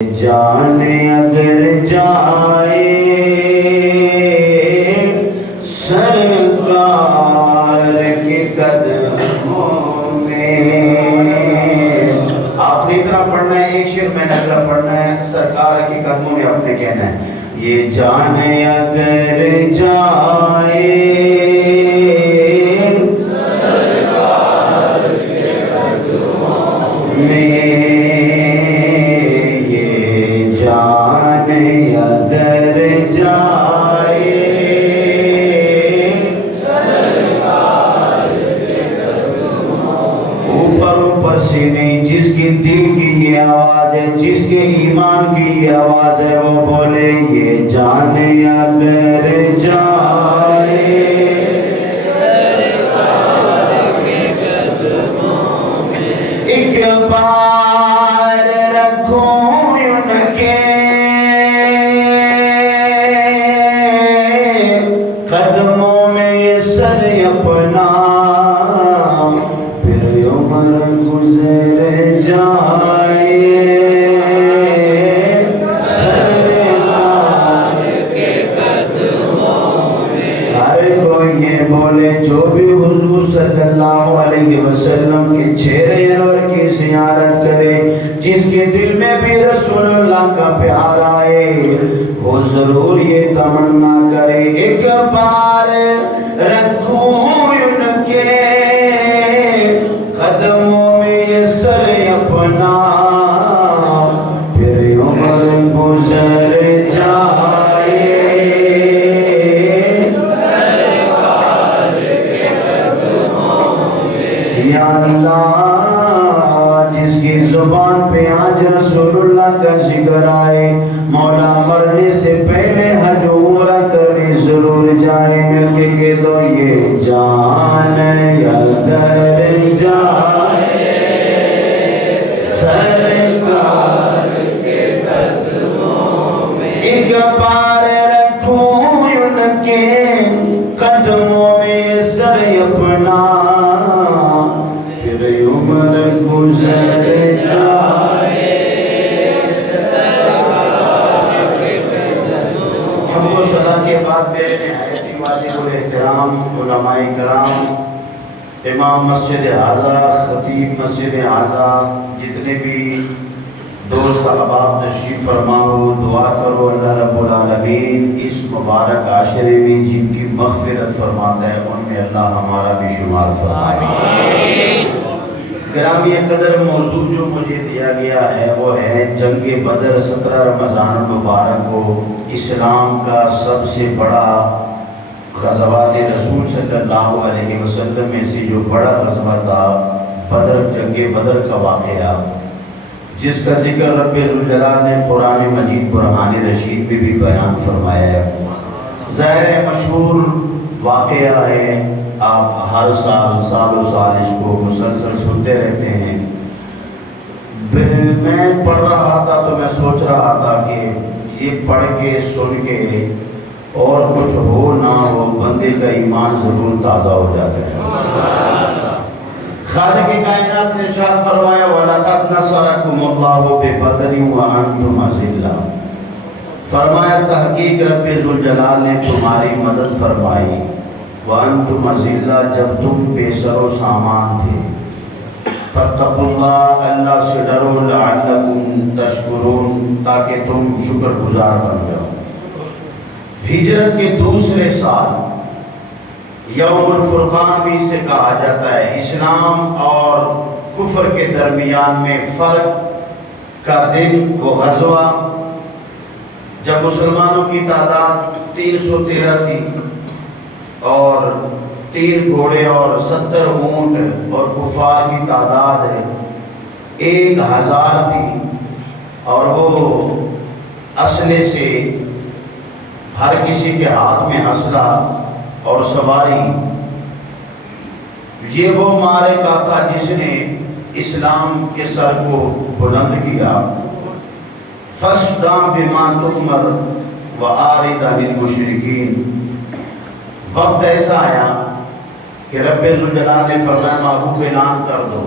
جان اگر جائے سرکار کے قدموں میں. آپ نے اتنا پڑھنا ہے، ایک شعر میں نقل پڑھنا ہے، سرکار کے قدموں میں آپ نے کہنا ہے یہ جان اگر جائے سرکار کے قدموں میں، جس کی دل کی یہ آواز ہے، جس کے ایمان کی یہ آواز ہے، وہ بولے یہ جان اگر جائے سرکار کے قدموں میں. ایک بار رکھوں ان کے قدموں میں یہ سر اپنا، پھر عمر گزر جائے سرکار کے قدموں میں. ہر کوئی یہ بولے جو بھی حضور صلی اللہ علیہ وسلم کے چہرے انور کی زیارت کرے، جس کے دل میں بھی رسول اللہ کا پیار آئے، وہ ضرور یہ تمنا کرے ایک بار رکھوں ان کے قدموں میں یہ سر اپنا، پھر عمر گزر جائے سرکار کے قدموں میں. یا اللہ، جس کی زبان پہ آج رسول اللہ کا ذکر آئے، مولا مرنے سے پہلے حج و عمرہ کرنے ضرور جائے. مل کے کہہ دو یہ جان اگر جائے سرکار کے قدموں میں، ایک بار رکھوں ان کے قدموں میں سر اپنا، پھر عمر گزر جائے سرکار کے قدموں. ہم کو صدا کے بعد میرے نہایت ہی واجب الاحترام علماء کرام، امام مسجد اعظہ، خطیب مسجد اعظہ، جتنے بھی دوست احباب تشریف فرماؤ، دعا کرو اللہ رب العالمین اس مبارک عاشرے میں جن کی مغفرت فرماتا ہے ان میں اللہ ہمارا بھی شمار فرمائے. گرامی قدر، موضوع جو مجھے دیا گیا ہے وہ ہے جنگ بدر. 17 رمضان المبارک کو اسلام کا سب سے بڑا غزوات رسول صلی اللہ علیہ وسلم میں سے جو بڑا غزوہ تھا بدر، جنگ بدر کا واقعہ، جس کا ذکر رب ذوالجلال نے قرآن مجید برہان رشید میں بھی بیان فرمایا ہے. ظاہر مشہور واقعہ ہے، آپ ہر سال و سال اس کو مسلسل سنتے رہتے ہیں. میں پڑھ رہا تھا تو میں سوچ رہا تھا کہ یہ پڑھ کے سن کے اور کچھ ہو نہ ہو بندے کا ایمان ضرور تازہ ہو جاتا ہے. خالق کائنات نے ارشاد فرمایا وَلَقَدْ نَصَرَكُمُ اللَّهُ بِبَدْرٍ وَأَنْتُمْ أَذِلَّةٌ. فرمایا تحقیق رب ذوالجلال نے تمہاری مدد فرمائی، وَأَنْتُمْ أَذِلَّةٌ، جب تم بے سر و سامان تھے. فَاتَّقُوا اللَّهَ، اللہ سے ڈرو، لَعَلَّكُمْ تَشْكُرُونَ، تاکہ تم شکر گزار بن جاؤ. ہجرت کے دوسرے سال یوم الفرقان بھی اسے کہا جاتا ہے. اسلام اور کفر کے درمیان میں فرق کا دن وہ غزوہ جب مسلمانوں کی تعداد 313 تھی اور 3 گھوڑے اور 70 اونٹ، اور کفار کی تعداد 1000 تھی، اور وہ اسلحے سے ہر کسی کے ہاتھ میں اسلحہ اور سواری. یہ وہ معرکہ تھا جس نے اسلام کے سر کو بلند کیا. فَاصْدَعْ بِمَا تُؤْمَرُ وَأَعْرِضْ عَنِ الْمُشْرِكِينَ. وقت ایسا آیا کہ رب ذوالجلال نے فرمایا محبوب اعلان کر دو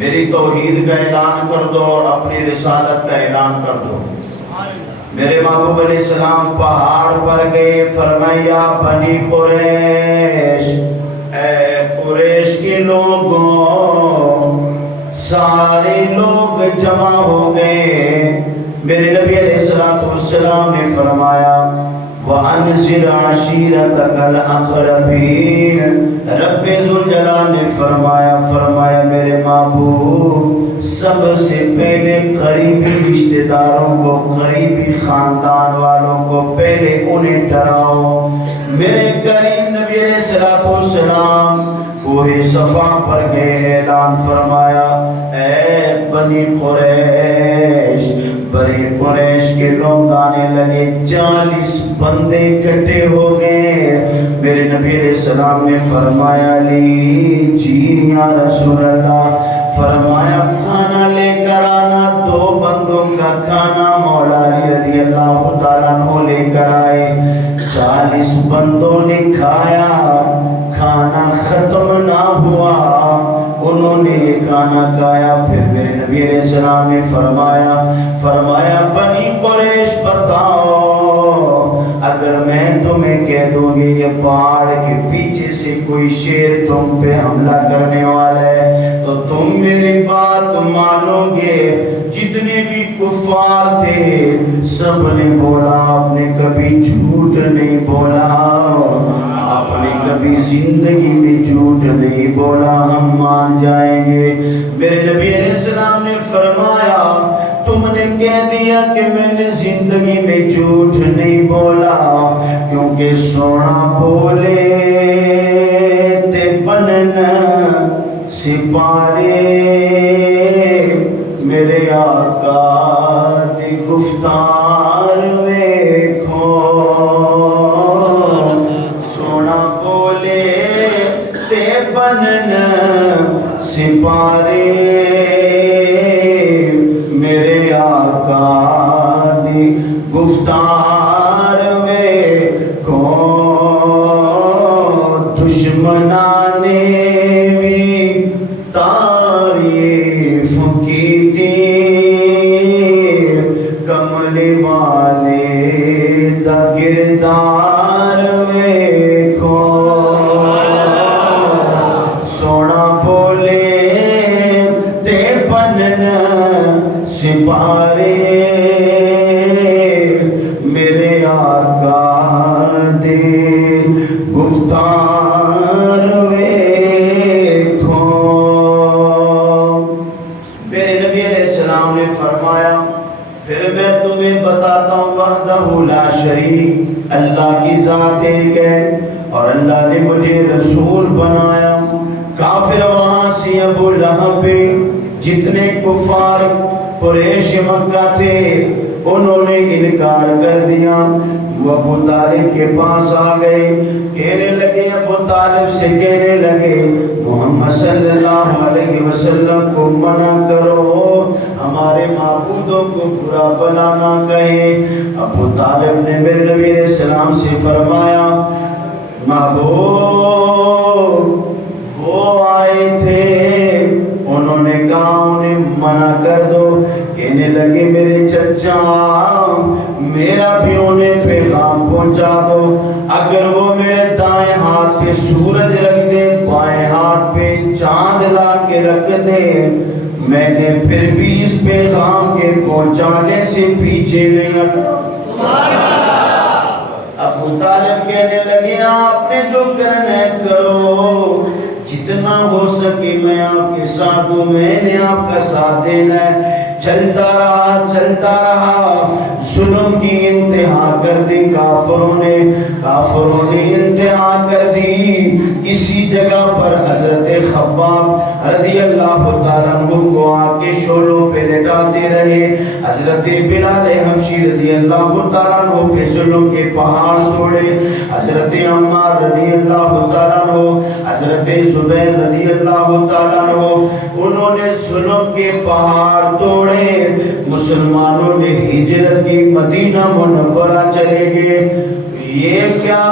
میری توحید کا اعلان کر دو اور اپنی رسالت کا اعلان کر دو۔ میرے محبوب علیہ السلام پہاڑ پر گئے، فرمایا بنی قریش، اے قریش کے لوگوں، سارے لوگ جمع ہو گئے۔ میرے نبی علیہ السلام نے فرمایا وَأَنذِرْ عَشِيرَتَكَ الْأَقْرَبِينَ۔ رب ذوالجلال نے فرمایا میرے محبوب سب سے پہلے قریبی رشتہ داروں کو، قریبی خاندان والوں کو پہلے انہیں ڈراؤ۔ میرے کریم نبی علیہ السلام کوہ صفا پر گئے، اعلان فرمایا اے بنی قریش، بنی قریش کے لوگ آنے لگے، 40 بندے اکٹھے ہو گئے۔ میرے نبی علیہ السلام نے فرمایا علی جی یا رسول اللہ، فرمایا کھانا لے کر آنا۔ 2 بندوں کا کھانا مولا علی رضی اللہ تعالیٰ عنہ لے کر آئے۔ 40 بندوں نے کھایا، کھانا ختم نہ ہوا، انہوں نے یہ کھانا کھایا۔ پھر میرے نبی علیہ السلام نے فرمایا بنی قریش بتاؤ، اگر میں تمہیں کہہ دوں گی یہ پہاڑ کے پیچھے سے کوئی شیر تم پہ حملہ کرنے والا ہے تو تم میری بات مانو گے؟ جتنے بھی کفار تھے سب نے بولا، آپ نے کبھی جھوٹ نہیں بولا، آپ نے کبھی زندگی میں جھوٹ نہیں بولا، ہم مان جائیں گے۔ میرے نبی علیہ السلام نے فرمایا تم نے کہہ دیا کہ میں نے زندگی میں جھوٹ نہیں بولا، کیونکہ سونا بولے تے بنن سپارے، میرے آقا دی گفتار ویکھو، سونا بولے تے بنن سپارے، میرے آقا دی گفتار ویکھو، دشمنان نے بھی تعریف کی تھی، کملی والے دا کردار ویکھو، سونا بولے تے بنن سپارے، میرے آقا دے گفتار ویکھو۔ میرے نبی علیہ السلام نے فرمایا پھر میں تمہیں بتاتا ہوں وحدہ لا شریک، اللہ کی ذات ایک ہے اور اللہ نے مجھے رسول بنایا۔ کافر وہاں سے ابو لہب، جتنے کفار قریش مکہ تھے انہوں نے انکار کر دیا، وہ ابو طالب کے پاس آ گئے، کہنے لگے، ابو طالب سے کہنے لگے محمد صلی اللہ علیہ وسلم کو منع کرو، ہمارے معبودوں کو برا بلا نہ کہے۔ ابو طالب نے میرے نبی علیہ السلام سے فرمایا محبوب وہ آئے تھے، انہوں نے کہا انہیں منع کر دو۔ کہنے لگے میرے چچا میرا بھی انہیں پیغام پہنچا دو، اگر وہ میرے دائیں ہاتھ پہ سورج رکھ دے، بائیں ہاتھ پہ چاند لا کے رکھ دے، میں نے پھر بھی اس پیغام کے پہنچانے سے پیچھے نہیں ہٹا۔ ابو طالب کہنے لگے آپ نے جو کرنا ہے کرو، جتنا ہو سکے میں آپ کے ساتھ ہوں، میں نے آپ کا ساتھ دینا ہے۔ چلتا رہا، ظلم کی انتہا کر دی، کافروں نے انتہا کر دی۔ اسی جگہ پر حضرت خباب رضی اللہ تعالیٰ عنہ کو آ کے شولوں پہ لٹاتے رہے، حضرت بلال حبشی رضی اللہ تعالیٰ عنہ پہ ظلم کے پہاڑ توڑے، حضرت عمار رضی اللہ تعالیٰ عنہ، حضرت زبیر رضی اللہ تعالیٰ عنہ، انہوں نے ظلم کے پہاڑ توڑے۔ مسلمانوں نے ہجرت کی، مدینہ منورہ چلے گئے۔ یہ کیا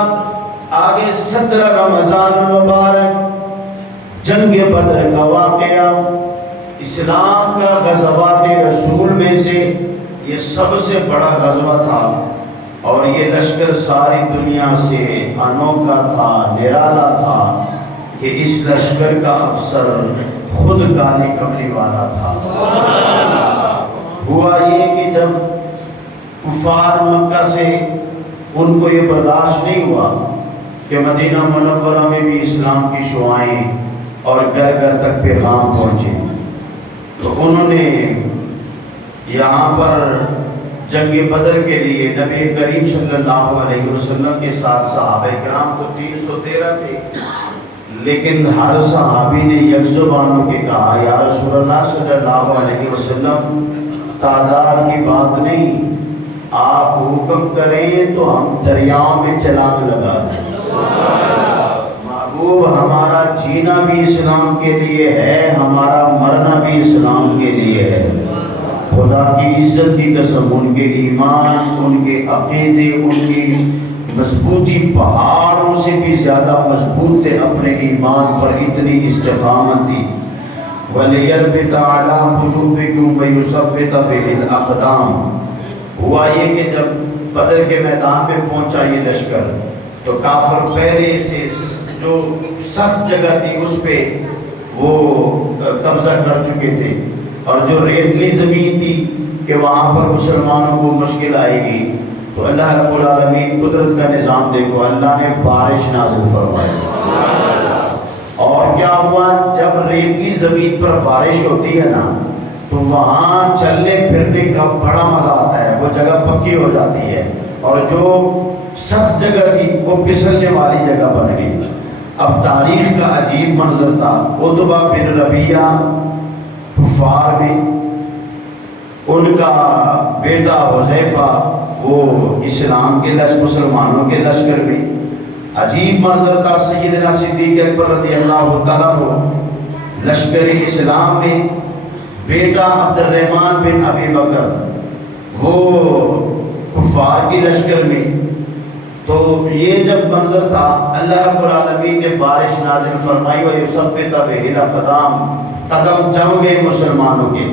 آگے 17 رمضان المبارک جنگ بدر کا واقعہ، اسلام کا غزوات رسول میں سے یہ سب سے بڑا غزوہ تھا، اور یہ لشکر ساری دنیا سے انوکھا تھا، نرالا تھا کہ اس لشکر کا افسر خود کالی کملی والا تھا۔ ہوا یہ کہ جب کفار مکہ سے ان کو یہ برداشت نہیں ہوا کہ مدینہ منورہ میں بھی اسلام کی شعائیں اور گھر گھر تک پیغام پہنچے، تو انہوں نے یہاں پر جنگ بدر کے لیے نبی کریم صلی اللہ علیہ وسلم کے ساتھ صحابہ کرام تو 313 تھے، لیکن ہر صحابی نے یک زبان ہو کے کہا یا رسول اللہ صلی اللہ علیہ وسلم تعداد کی بات نہیں، آپ حکم کریں تو ہم دریاؤں میں چھلانگ لگا دیں۔ محبوب ہمارا جینا بھی اسلام کے لیے ہے، ہمارا مرنا بھی اسلام کے لیے ہے۔ خدا کی عزت کی قسم، ان کے ایمان، ان کے عقیدے، ان کی مضبوطی پہاڑوں سے بھی زیادہ مضبوط تھے، اپنے ایمان پر اتنی استقامت تھی۔ وَلِيَرْبِطَ عَلَىٰ قُلُوبِكُمْ وَيُثَبِّتَ بِهِ الْأَقْدَامَ۔ ہوا یہ کہ جب بدر کے میدان میں پہنچا یہ لشکر، تو کافر پہلے سے جو سخت جگہ تھی اس پہ وہ قبضہ کر چکے تھے، اور جو ریتلی زمین تھی کہ وہاں پر مسلمانوں کو مشکل آئے گی، تو اللہ رب العالمین قدرت کا نظام دیکھو، اللہ نے بارش نازل فرمائی۔ اور کیا ہوا، جب ریتلی زمین پر بارش ہوتی ہے نا تو وہاں چلنے پھرنے کا بڑا مزہ آتا ہے، وہ جگہ پکی ہو جاتی ہے، اور جو سخت جگہ تھی وہ پھسلنے والی جگہ بن گئی۔ اب تاریخ کا عجیب منظر تھا، عتبہ بن ربیعہ کفار میں، ان کا بیٹا حذیفہ وہ اسلام کے مسلمانوں کے لشکر میں۔ عجیب منظر تھا، سیدنا صدیق اکبر رضی اللہ تعالیٰ عنہ لشکر اسلام میں، بیٹا عبد الرحمن بن ابی بکر وہ کفار کی لشکر میں۔ تو یہ جب منظر تھا، اللہ رب العالمین نے بارش نازل فرمائی، وَيُثَبِّتَ بِهِ الْأَقْدَامَ، قدم جم گئے مسلمانوں کے۔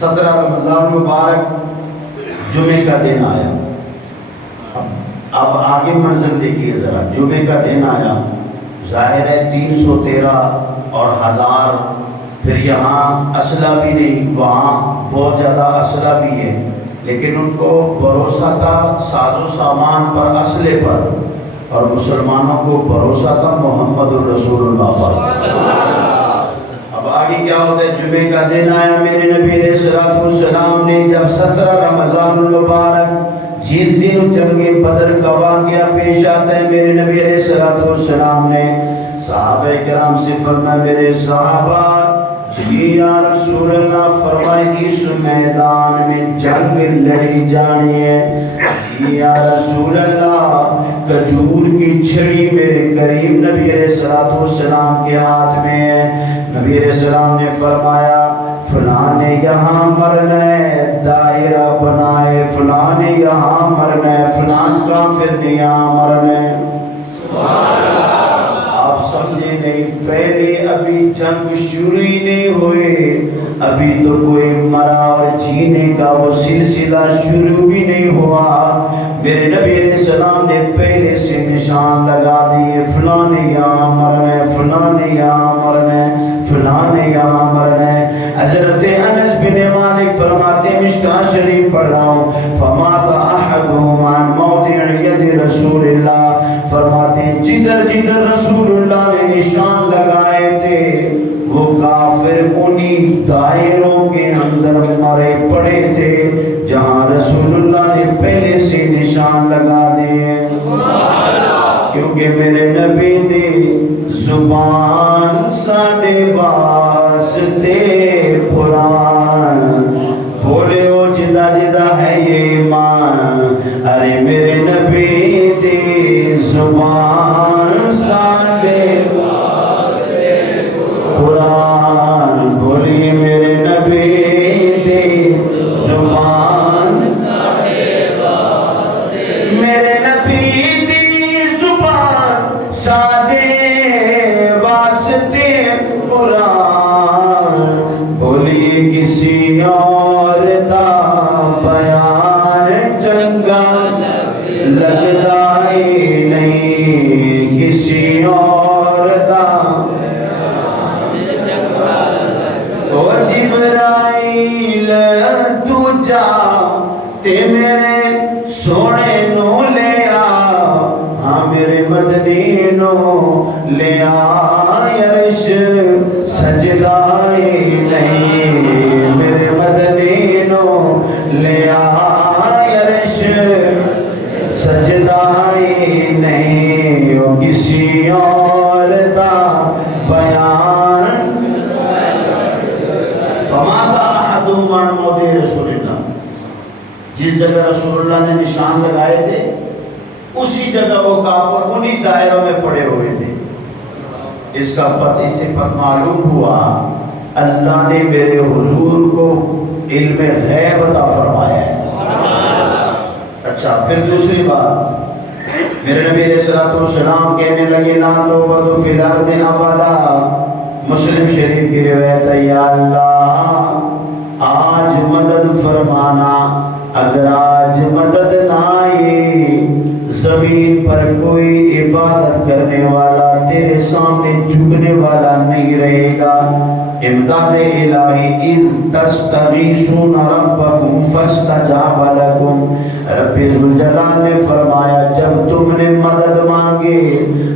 17 رمضان مبارک جمعے کا دن آیا۔ اب آگے منظر دیکھیے ذرا، جمعے کا دن آیا، ظاہر ہے 313 اور 1000، پھر یہاں اسلحہ بھی نہیں، وہاں بہت زیادہ اسلحہ بھی ہے، لیکن ان کو بھروسہ تھا ساز و سامان پر، اسلحے پر، اور مسلمانوں کو بھروسہ تھا محمد الرسول اللہ پر۔ اب آگے کیا ہوتا ہے، جمعے کا دن آیا، میرے نبی علیہ السلام نے جب 17 رمضان المبارک جس دن جنگ بدر کا واقعہ پیش آتا ہے، میرے نبی علیہ السلام نے صحابہ کرام سے فرمایا، میرے صحابہ جی یا رسول اللہ، فرمائے اس میدان میں جنگ لڑی جانی ہے۔ جی یا رسول اللہ، کھجور کی چھڑی میرے کریم نبی علیہ السلام کے ہاتھ میں ہے۔ نبی علیہ السلام نے فرمایا، فلاں نے یہاں مرنا ہے، دائرہ بنائے، فلاں نے یہاں مرنا ہے، فلاں کافر نے یہاں مرنا ہے۔ آپ سمجھے نہیں، پہلے ابھی جنگ شروع ہی نہیں ہوئے، ابھی تو کوئی مرا اور جینے کا وہ سلسلہ شروع بھی نہیں ہوا، میرے نبی علیہ السلام نے پہلے سے نشان لگا دیے، فلاں نے یہاں مرنا ہے، فلاں نے یہاں مرنا ہے، فلاں نے یہاں مرنا ہے۔ حضرت انس بن مالک فرماتے ہیں، مشکاہ شریف پڑھ رہا ہوں، فمات احدهم عن موضع ید رسول اللہ، فرماتے ہیں جدھر جدھر رسول اللہ نے نشان لگائے تھے وہ کافر انہی دائروں کے اندر مرے پڑے تھے جہاں رسول اللہ نے پہلے سے نشان لگا دیے۔ کیونکہ میرے نبی دی زبان ساڈے واسطے قرآن، بولے ہو جدا جدا ہے یہ ایمان، ارے میرے نبی دی زبان ساڈے واسطے قرآن، بولیے میرے نبی دی زبان ساڈے واسطے، میرے نبی دی زبان ساڈے واسطے قرآن، بولیے جا تے میرے سونے نو لے آ ہاں میرے مدنی نو لے آ عرش سجدائی نہیں میرے مدنی نو لے آ عرش سجدائی نہیں او کسی اور دا بیان فماتا احدو من موت رسول اللہ جس جگہ رسول اللہ نے نشان لگائے تھے اسی جگہ وہ کافر انہی دائروں میں پڑے ہوئے تھے اس کا پتہ سے معلوم ہوا اللہ نے میرے حضور کو علم غیب عطا فرمایا ہے اچھا پھر دوسری بات میرے نبی علیہ السلام کہنے لگے لا توبۃ فی الارض ابدا مسلم شریف کی روایت ہے یا اللہ آج مدد فرمانا اگر آج مدد نہ آئی زمین پر کوئی عبادت کرنے والا تیرے سامنے جھکنے والا نہیں رہے گا امداد الہی اذ تستغیثون ربکم فاستجاب لکم رب ذوالجلال نے فرمایا جب تم نے مدد مانگے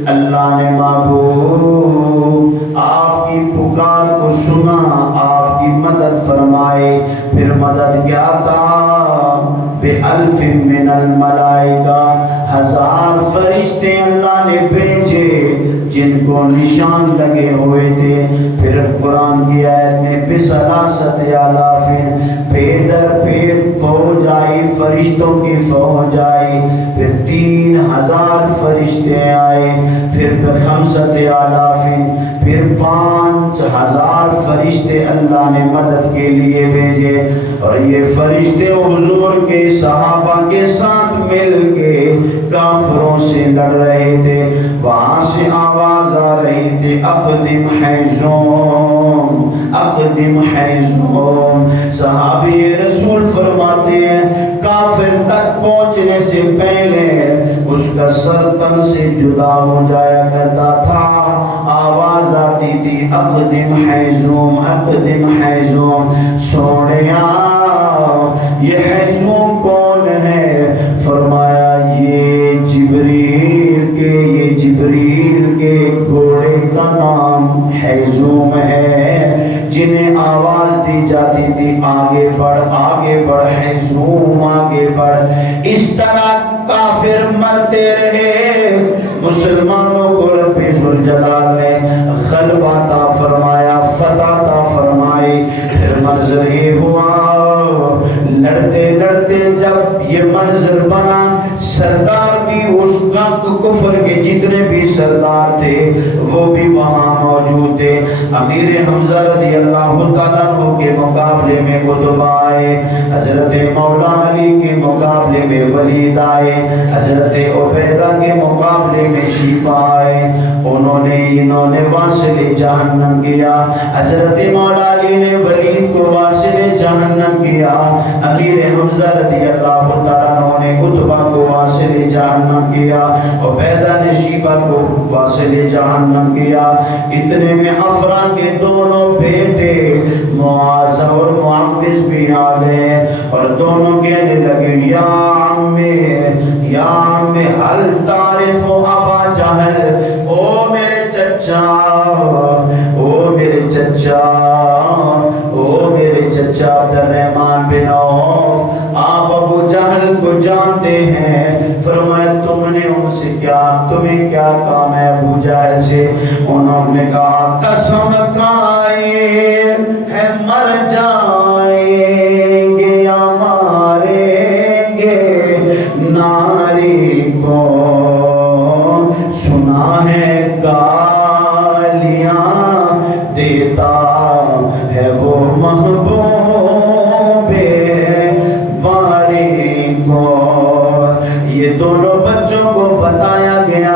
اللہ نے معبود آپ کی پکار کو سنا آپ کی مدد فرمائے پھر مدد کیا تھا بِأَلْفٍ مِّنَ الْمَلَائِكَةِ ہزار فرشتے اللہ نے بھیجے جن کو نشان لگے ہوئے تھے پھر قرآن کی آیت میں بِسَلَاسَةِ آلَافٍ پے در پے فوج آئی فرشتوں کی فوج آئی پھر 3000 فرشتے آئے پھر بِخَمْسَةِ آلَافٍ پھر 5000 فرشتے اللہ نے مدد کے لیے بھیجے اور یہ فرشتے حضور کے صحابہ کے ساتھ مل کے کافروں سے لڑ رہے تھے وہاں سے آواز آ رہی تھی اقدم حیزوم اقدم حیزوم صحابی رسول فرماتے ہیں کافر تک پہنچنے سے پہلے اس کا سر تن سے جدا ہو جایا کرتا تھا آواز آتی تھی اقدم حیزوم اقدم حیزوم سوڑیا یہ حیزوم کون ہے فرمایا یہ جبریل کے گھوڑے کا نام حیزوم ہے جنہیں آواز دی جاتی تھی آگے بڑھ حیزوم آگے بڑھ اس طرح کافر مرتے رہے مسلمانوں کو رب ذوالجلال نے غلبہ عطا فرمایا فتح عطا فرمائی پھر منظر یہ ہوا لڑتے لڑتے جب یہ منظر بنا سردار بھی اس کا کفر کے جتنے بھی سردار تھے وہ بھی وہاں موجود تھے امیر حمزہ رضی اللہ تعالیٰ عنہ کے مقابلے میں قطب آئے حضرت مولا علی کے مقابلے میں ولید آئے حضرت عبیدہ کے مقابلے میں شیبہ آئے انہوں نے واصل جہنم کیا حضرت مولا علی نے ولید کو واصل جہنم کیا امیر حمزہ رضی اللہ تعالیٰ عنہ نے قطبہ کو واصل جہنم کیا عبیدہ نے شیبہ کو واصل جہنم کیا اتنے میں افرا کے دونوں بیٹے معاذ اور معوذ بھی آ گئے اور دونوں کہنے لگے یا عم حل تعرف ابا جہل او میرے چچا عبد الرحمن بن عوف آپ ابو جہل کو جانتے ہیں فرمایا تمہیں کیا کام ہے ابو جہل سے انہوں نے کہا قسم کھائے ہے مر جائیں گے یا ماریں گے ناری کو سنا ہے گالیاں دیتا ہے وہ محبوب باری کو یہ دونوں بچوں کو بتایا گیا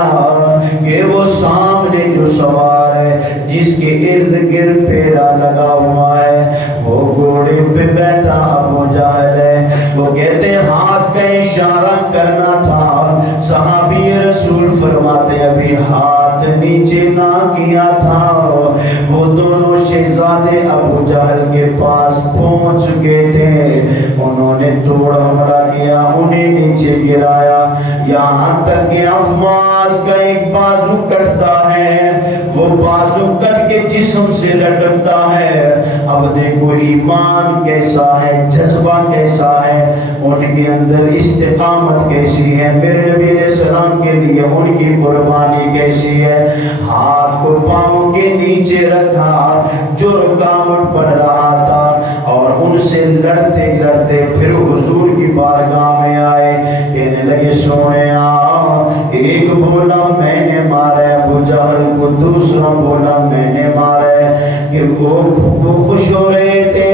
کہ وہ سامنے جو سوار ہے جس کے ارد گرد پیرا لگا ہوا ہے وہ گھوڑے پہ بیٹھا ابو جہل ہے وہ کہتے ہاتھ کا اشارہ کرنا تھا صحابی رسول فرماتے ابھی ہاتھ نیچے نہ کیا تھا وہ دونوں شہزادے ابو جہل کے پاس پہنچ گئے تھے انہوں انہوں نے توڑ حملہ کیا، انہیں نیچے گرایا، یہاں تک کہ عماس کا ایک بازو کٹتا ہے، وہ بازو کٹ کے جسم سے لٹکتا ہے۔ اب دیکھو ایمان کیسا ہے، جذبہ کیسا ہے، ان کے اندر استقامت کیسی ہے، میرے نبی علیہ السلام کے لیے ان کی قربانی کیسی ہے۔ ہاتھ کو پاؤں کے نیچے رکھا، جو رکاوٹ پڑ رہا تھا، اور ان سے لڑتے لڑتے پھر حضور کی بارگاہ میں آئے، کہنے لگے سونیا، ایک بولا میں نے مارا ہے ابو جہل کو، دوسرا بولا میں نے مارا ہے، کہ وہ خوش ہو رہے تھے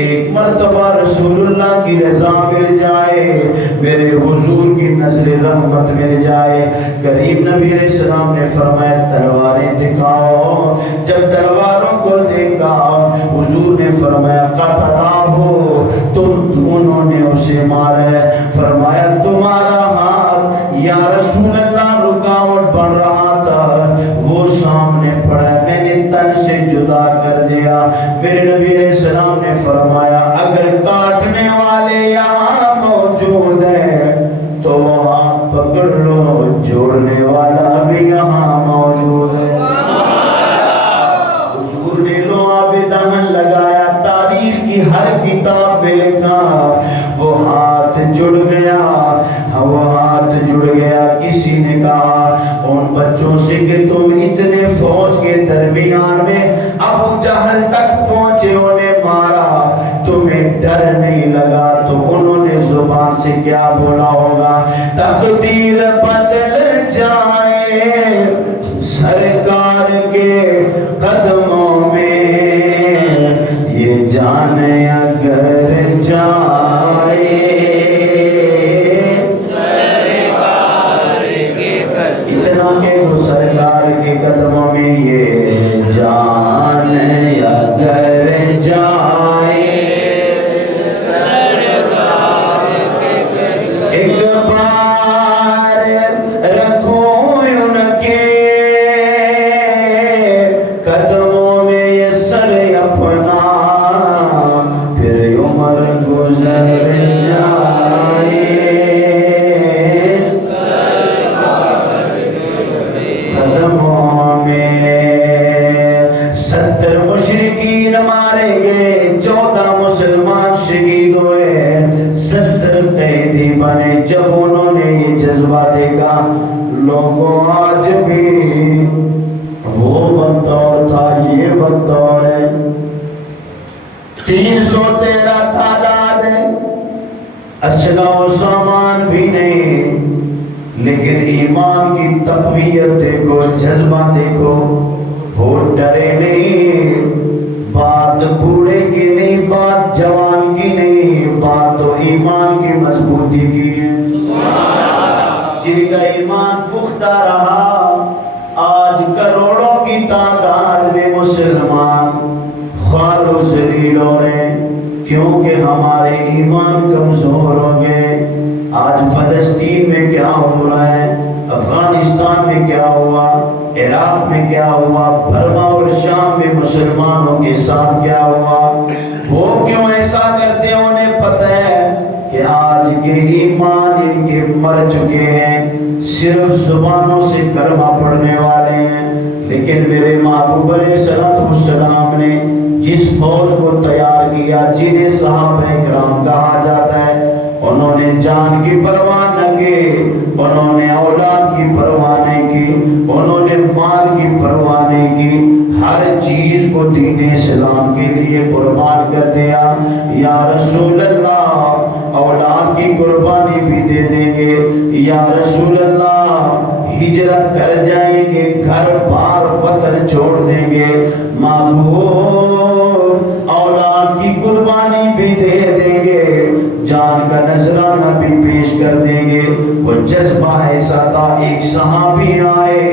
ایک مرتبہ رسول اللہ کی رضا مل جائے، میرے حضور کی نظر رحمت مل جائے۔ کریم نبی علیہ السلام نے فرمایا تلواریں دکھاؤ، جب تلواروں کو دیکھا حضور نے فرمایا قتلہو، انہوں نے اسے مارا ہے۔ فرمایا تمہارا ہاتھ یا رسول اللہ رکاوٹ بن رہا تھا، وہ سامنے پڑا، میں نے تن سے جدا کر دیا۔ میرے نبی علیہ السلام نے فرمایا اگر کاٹنے والے یہاں موجود ہیں تو وہاں پکڑ لو، جوڑنے والا بھی یہاں موجود ہے۔ حضور نے لوہا بے دہن لگایا، تاریخ کی ہر کتاب میں لکھا وہ ہاتھ جڑ گیا، وہ ہاتھ جڑ گیا۔ کسی نے کہا ان بچوں سے کہ تم اتنے فوج کے درمیان میں ابو جہل تک پہنچے، انہیں مارا، تمہیں ڈر نہیں لگا؟ تو انہوں نے زبان سے کیا بولا ہوگا؟ تقدیر بدل جائے سرکار کے قدموں میں، یہ جان اگر جائے اتنا کہ وہ سرکار کے قدموں میں، یہ جان اگر جائے ایک بار رکھو ان کے قدموں میں یہ سر اپنا، پھر عمر گزر جائے۔ قدموں میں 70 مشرکین مارے گئے، 14 مسلمان شہید ہوئے، 70 قیدی بنے۔ جب انہوں نے یہ جذبہ دیکھا، لوگوں آج بھی وہ وقت اور تھا، یہ وقت اور ہے، 313 تعداد ہے، اسلحہ و سامان بھی نہیں، لیکن ایمان کی تقویت دیکھو، جذبہ دیکھو، وہ ڈرے نہیں۔ بات بوڑھے کی نہیں، بات جوان کی نہیں، بات تو ایمان کی مضبوطی کی ہے۔ جن کا ایمان پختہ رہا، آج کروڑوں کی تعداد میں مسلمان خوار و ذلیل ہو رہے ہیں، کیونکہ ہمارے ایمان کمزور ہو گئے۔ آج فلسطین میں کیا ہو رہا ہے، افغانستان میں کیا ہوا، عراق میں کیا ہوا، برما اور شام میں مسلمانوں کے ساتھ کیا ہوا، وہ کیوں ایسا کرتے ہیں؟ انہیں پتہ ہے کہ آج کے ایمان ان کے مر چکے ہیں، صرف زبانوں سے کلمہ پڑھنے والے ہیں، لیکن میرے محبوب علیہ السلام نے جس فوج کو تیار کیا، جنہیں صحابہ کرام کہا جاتا ہے، انہوں نے جان کی پرواہ نہ کی، انہوں نے اولاد کی پرواہ نہیں کی، انہوں نے مال کی پرواہ نہیں کی، ہر چیز کو دین اسلام کے لیے قربان کر دیا۔ یا رسول اللہ اولاد کی قربانی بھی دے دیں گے، یا رسول اللہ ہجرت کر جائیں گے، گھر بار وطن چھوڑ دیں گے، محبوب اولاد کی قربانی بھی دے دیں گے، جان کا نذرانہ بھی پیش کر دیں گے۔ وہ جذبہ ایسا تھا، ایک صحابی آئے،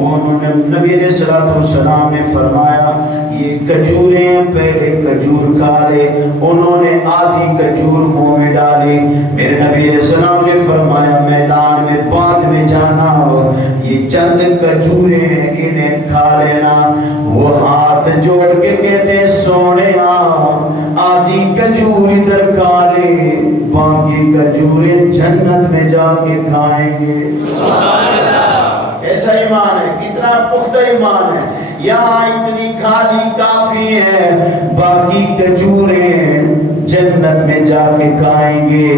انہوں نے نبی علیہ السلام نے فرمایا یہ کھجوریں ہیں، پہلے کھجور کھا لے، انہوں نے آدھی کھجور منہ میں ڈالی، میرے نبی علیہ السلام نے فرمایا میدان میں بعد میں جانا ہو، یہ چند کھجوریں ہیں انہیں کھا لینا۔ وہ ہاتھ جوڑ کے کہتے سونیا آدھی کھجور ادھر کھا لے، کھجوریں جنت میں جا کے کھائیں گے. ایسا ایمان ہے, کتنا پختہ ایمان ہے. یہاں اتنی کھالی کافی ہے, باقی کھجوریں جنت میں جا کے کھائیں گے.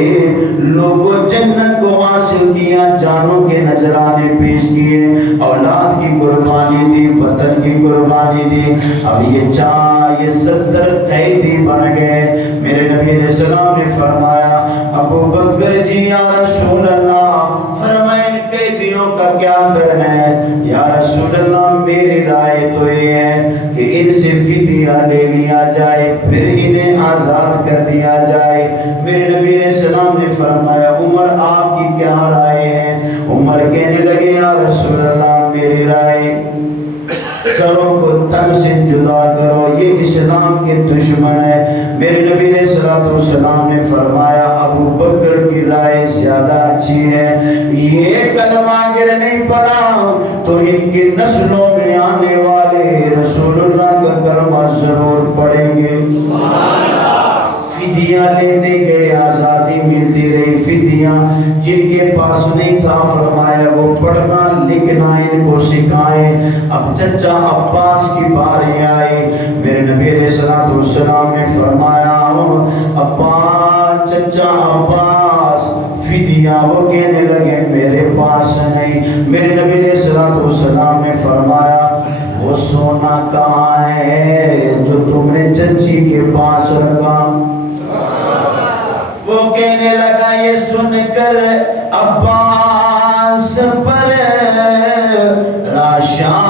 لوگوں جنت کو حاصل کیا, جانوں کے نذرانے پیش کیے, اولاد کی قربانی دی, وطن کی قربانی دی. اب یہ 70 قیدی بن گئے. میرے نبی علیہ السلام نے فرمایا ابو بکر جی یا رسول اللہ, فرمائے ان قیدیوں کا کیا کرنا ہے؟ یا رسول اللہ میری رائے تو یہ ہے کہ ان سے فدیہ لے لیا جائے, پھر انہیں آزاد کر دیا جائے. میرے نبی علیہ السلام نے فرمایا عمر آپ کی کیا رائے ہے؟ عمر کہنے لگے یا رسول اللہ میری رائے سروں کو تن سے جدا کرو, یہ اسلام کے دشمن ہے. میرے نبی علیہ السلام نے فرمایا ابو بکر کی رائے زیادہ اچھی ہے, یہ کلمہ اگر نہیں پڑھا تو ان کی نسلوں میں آنے والے رسول اللہ کا کلمہ ضرور پڑھیں گے. فدیہ لیتے گئے, آزادی ملتی رہی. فدیہ جن کے پاس نہیں تھا فرمایا وہ پڑھنا لکھنا ان کو سکھائیں. اب چچا عباس کی باری آئی. میرے نبی علیہ السلام نے فرمایا عباس, چچا عباس فدیہ. وہ کہنے لگے میرے پاس نہیں. میرے نبی علیہ السلام نے فرمایا وہ سونا کہاں ہے جو تم نے چچی کے پاس رکھا؟ وہ کہنے لگا یہ سن کر عباس پر راشا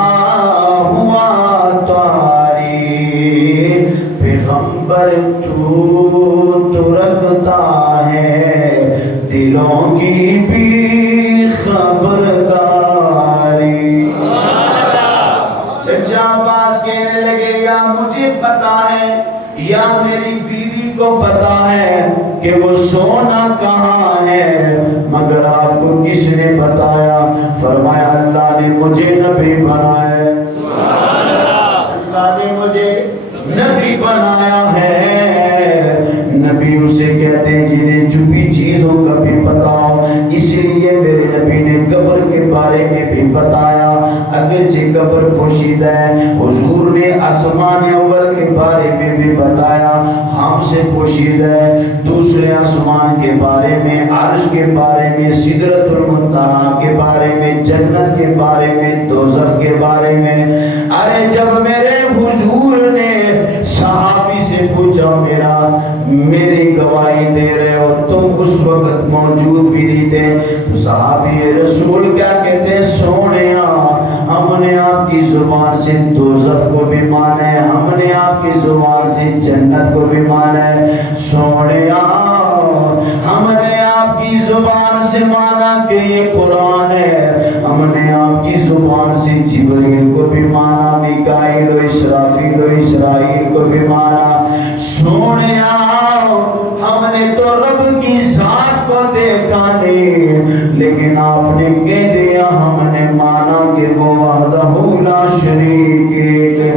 ہوا تاری, پیغمبر تو رکھتا ہے دلوں کی بھی خبرداری. چچا عباس کہنے لگے یا مجھے پتا ہے یا میری بیوی کو پتا ہے کہ وہ سونا کہاں ہے, مگر آپ کو کس نے بتایا؟ فرمایا اللہ نے مجھے نبی بنایا, اللہ نے مجھے نبی بنایا ہے. نبی اسے کہتے ہیں جنہیں چھپی چیزوں کا بھی پتا ہو. اسی لیے میرے نبی نے قبر کے بارے میں بھی بتایا, اگرچہ قبر پوشیدہ ہے. حضور نے آسمان اول کے بارے میں بھی بتایا, ہم سے پوشیدہ ہے. دوسرے آسمان کے بارے میں, عرش کے بارے میں, سدرۃ المنتہا کے بارے میں, جنت کے بارے میں, دوزخ کے بارے میں. ارے جب میرے حضور نے صحابی سے پوچھا میری گواہی دے رہے ہو, تم اس وقت موجود بھی نہیں تھے, تو صحابی رسول کیا کہتے ہیں سونیا ہم نے آپ کی زبان سے دوزخ کو بھی مانا ہے, ہم نے آپ کی زبان سے جنت کو بھی مانا ہے. سونیا ہم نے آپ کی زبان سے مانا کہ یہ قرآن ہے, ہم نے آپ کی زبان سے جبریل کو بھی مانا, میکائیل و اسرافیل و اسرائیل کو بھی مانا. سونیا ہم نے تو رب کی ذات کو دیکھا نہیں, لیکن آپ نے کہہ دیا ہم نے مانا کہ وہ وحدہ لا شریک ہے.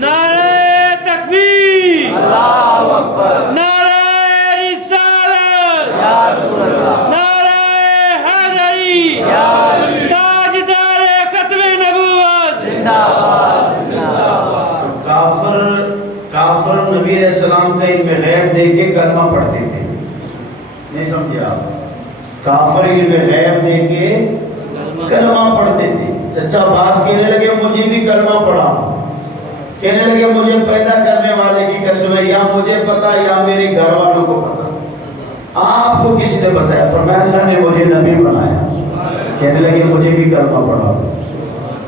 نعرہ تکبیر, اللہ اکبر, نعرہ رسالت, نعرہ حیدری, تاجدار ختم نبوت, کافر نبی علیہ السلام کا علم غیب دیکھ کے کلمہ پڑھتے تھے. نہیں سمجھے آپ؟ کافر علم غیب دیکھ کے کلمہ پڑھتے تھے. چچا عباس کہنے لگے مجھے بھی کلمہ پڑھا. کہنے لگے مجھے پیدا کرنے والے کی قسم ہے, یا مجھے پتا یا میرے گھر والوں کو پتا. آپ کو کس نے بتایا؟ فرمایا اللہ نے مجھے نبی بنایا. کہنے لگے مجھے بھی کلمہ پڑھا.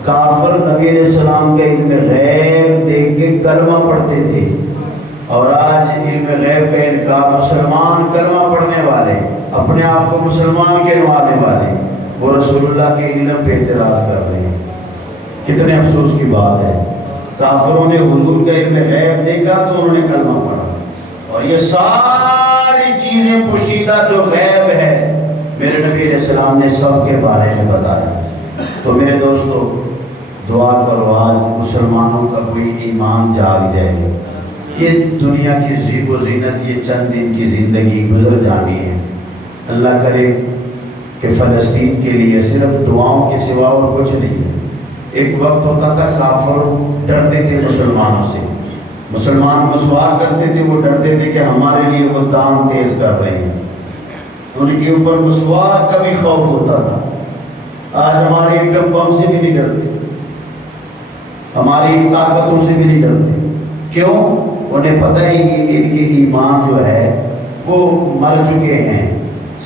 کافر نبی علیہ السلام کے علم غیب دیکھ کے کلمہ پڑھتے تھے, اور آج علم غیب کا انکار. مسلمان کلمہ پڑھنے والے, اپنے آپ کو مسلمان کہلوانے والے, وہ رسول اللہ کے علم پہ اعتراض کر رہے ہیں. کتنے افسوس کی بات ہے. کافروں نے حضور کا علم غیب دیکھا تو انہوں نے کلمہ پڑھا, اور یہ ساری چیزیں پوشیدہ جو غیب ہے میرے نبی علیہ السلام نے سب کے بارے میں بتایا. تو میرے دوستو دعا کرو آج مسلمانوں کا کوئی ایمان جاگ جائے. یہ دنیا کی زیب و زینت یہ چند دن کی زندگی گزر جانی ہے. اللہ کرے کہ فلسطین کے لیے صرف دعاؤں کے سوا اور کچھ نہیں ہے. ایک وقت ہوتا تھا کافر ڈرتے تھے مسلمانوں سے، مسلمان مسواک کرتے تھے، وہ ڈرتے تھے کہ ہمارے لیے وہ دان تیز کر رہے ہیں، ان کے اوپر مسواک کا بھی خوف ہوتا تھا. آج ہماری ایٹم بم سے بھی نہیں ڈرتے، ہماری طاقتوں سے بھی نہیں ڈرتے. کیوں؟ انہیں پتہ ہی کہ ان کے ایمان جو ہے وہ مر چکے ہیں،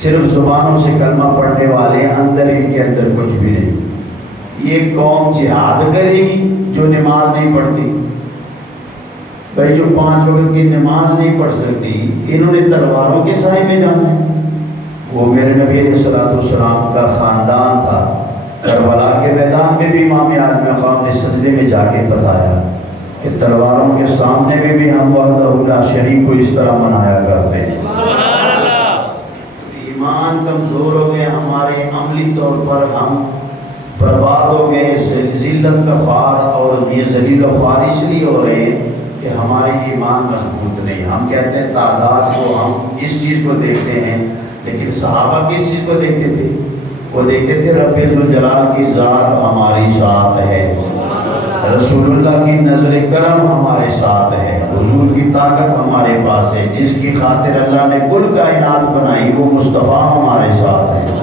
صرف زبانوں سے کلمہ پڑھنے والے، اندر ان کے اندر کچھ بھی نہیں. یہ قوم جہاد کرے گی جو نماز نہیں پڑھتی. بھائی جو 5 وقت کی نماز نہیں پڑھ سکتی، انہوں نے تلواروں کے سائے میں جانا ہے. وہ میرے نبی علیہ الصلوۃ والسلام کا خاندان تھا. کربلا کے میدان میں بھی امام اعظم مقام نے سجدے میں جا کے بتایا کہ تلواروں کے سامنے میں بھی ہم وحدہ لا شریک کو اس طرح منایا کرتے ہیں. سبحان اللہ. ایمان کمزور ہو گئے ہمارے، عملی طور پر ہم برباد ہو گئے. ذلت کا خوار، اور یہ ذلیل و خوار اس لیے ہو رہے ہیں کہ ہمارے ایمان مضبوط نہیں. ہم کہتے ہیں تعداد کو، ہم اس چیز کو دیکھتے ہیں، لیکن صحابہ کس چیز کو دیکھتے تھے؟ وہ دیکھتے تھے رب ذوالجلال کی ذات ہماری ساتھ ہے، رسول اللہ کی نظر کرم ہمارے ساتھ ہے، حضور کی طاقت ہمارے پاس ہے. جس کی خاطر اللہ نے کل کائنات بنائی وہ مصطفیٰ ہمارے ساتھ ہے.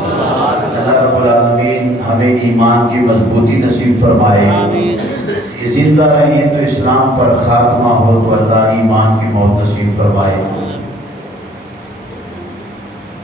اللہ رب العالمین ہمیں ایمان کی مضبوطی نصیب فرمائے. زندہ رہیں تو اسلام پر خاتمہ ہو تو اللہ ایمان کی موت نصیب فرمائے.